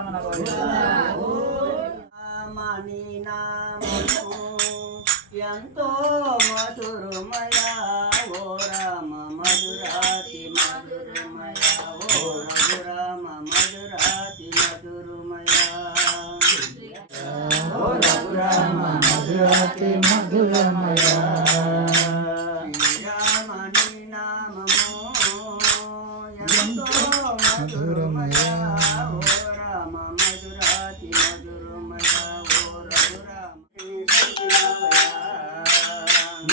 రమణ ఎంతో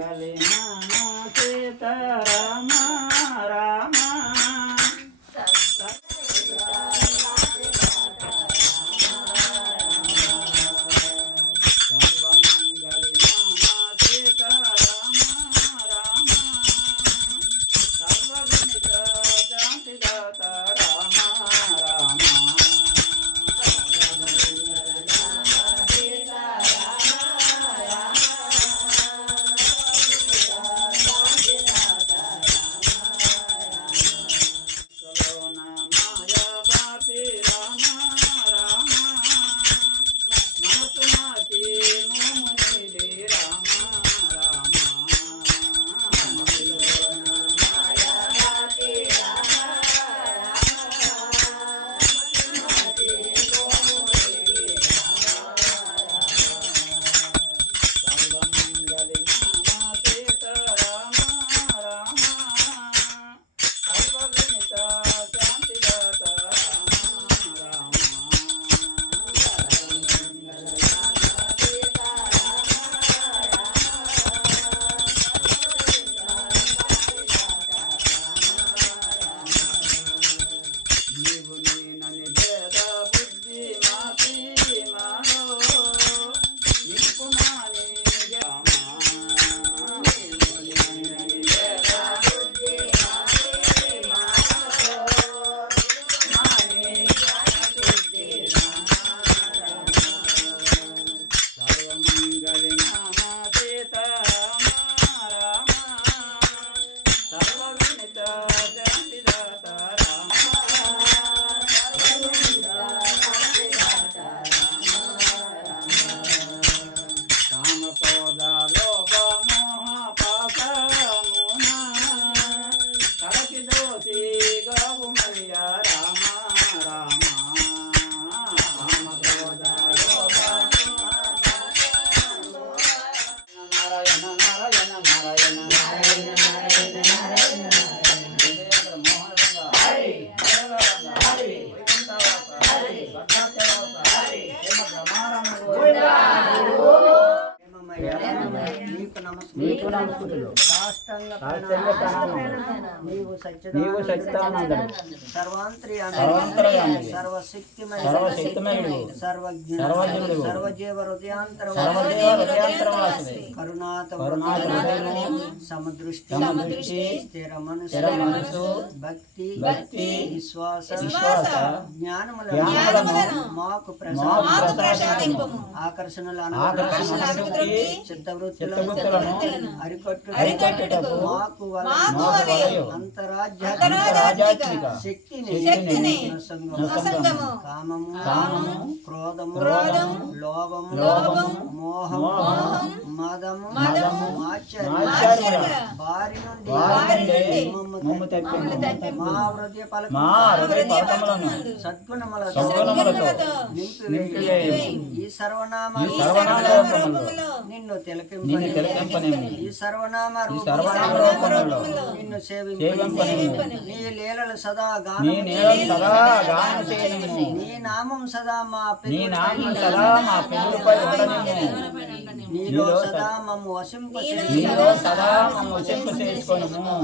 ಮಗಲೇ ನಾನಾ ಚೇತರಾ da da నీకు నమస్కృతులు సాష్టాంగ ప్రణామం నీవు సచ్చిదానందం. సర్వాంతర్యామి సర్వజ్ఞ సర్వజీవ హృదయాంతరం కరుణాత సమదృష్టి. స్థిర మనసు భక్తి. విశ్వాస. జ్ఞానములను. మాకు ప్రసాదింపము ఆకర్షణలను చిత్తవృత్తులను దుర్మతులను అరికట్టుటకు మాకు అంతరాధ్యాత్మిక శక్తిని కామము క్రోధము లోభము మోహము మదము నుండి మమ్ము. మా హృదయ పలకములను సద్గుణములతో నింపివేయి. నింపివేయి. ఈ సర్వనామ నిన్ను తిలకింపనేమి ఈ సర్వనామ రూపములో నిన్ను సేవింపనేమి సేవింపని నీ లీలలు సదా నీ గానము నామం సదా మా నీ పెదవులపై నామం సదా మా ఉండనిము నీలో సదా మమ్ము వసింప చేసుకొనుము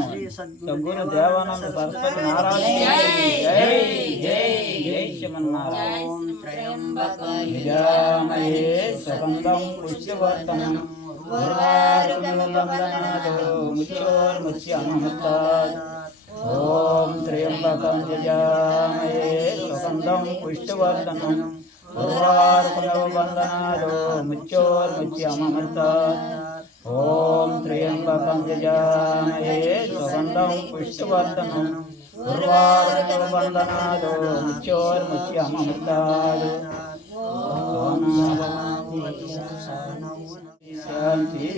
సద్గురు దేవానంద సరస్వతి నారాయణ. జై. జై జై శ్రీమన్నారాయణ ఓం త్రయంబకం విజామయే సుగంధం పుష్యవర్ధనం ఓం త్రయంబకం యజామయే సుగంధం పుష్టివర్ధనం ఉర్వారుకులవందనాదో ముత్యోర్ముచ్యమమర్తాత్ ఓం త్రయంబకం యజామయే సుగంధం పుష్టివర్ధనం ఉర్వారుకులవందనాదో ముత్యోర్ముచ్యమమర్తాత్ శాంతి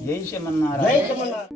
జై శ్రీమన్నారాయణ